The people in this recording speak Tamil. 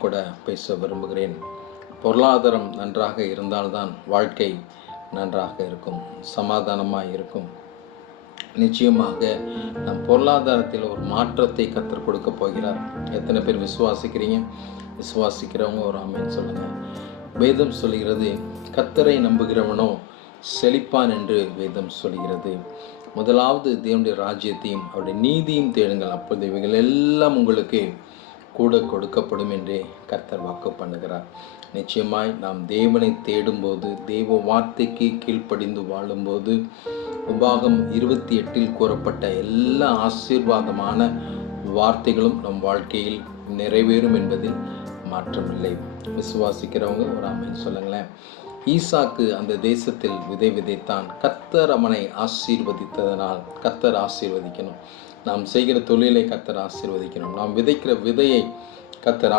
உங்கள் கூட பேச விரும்புகிறேன். பொருளாதாரம் நன்றாக இருந்தால்தான் வாழ்க்கை நன்றாக இருக்கும், சமாதானமாக இருக்கும். நிச்சயமாக நம் பொருளாதாரத்தில் ஒரு மாற்றத்தை கர்த்தர் கொடுக்க போகிறார். எத்தனை பேர் விசுவாசிக்கிறீங்க? விசுவாசிக்கிறவங்க ஒரு ஆமென் சொல்லுங்கள். வேதம் சொல்கிறது, கர்த்தரை நம்புகிறவனோ செழிப்பான் என்று வேதம் சொல்கிறது. முதலாவது தேவனுடைய ராஜ்யத்தையும் அவருடைய நீதியும் தேடுங்கள், அப்போது இவைகள் எல்லாம் உங்களுக்கு கூட கொடுக்கப்படும் என்றே கர்த்தர் வாக்கு பண்ணுகிறார். நிச்சயமாய் நாம் தேவனை தேடும்போது, தேவ வார்த்தைக்கு கீழ்ப்படிந்து வாழும்போது, உபாகம் 28 கூறப்பட்ட எல்லா ஆசீர்வாதமான வார்த்தைகளும் நம் வாழ்க்கையில் நிறைவேறும் என்பதில் மாற்றமில்லை. விசுவாசிக்கிறவங்க ஒரு ஆமென் சொல்லுங்களேன். ஈசாக்கு அந்த தேசத்தில் விதை விதைத்தான். கர்த்தர் அவனை ஆசீர்வதித்ததனால் கர்த்தர் ஆசீர்வதிக்கணும். நாம் செய்கிற தொழிலை கர்த்தர் ஆசீர்வதிக்கணும். நாம் விதைக்கிற விதையை கர்த்தர்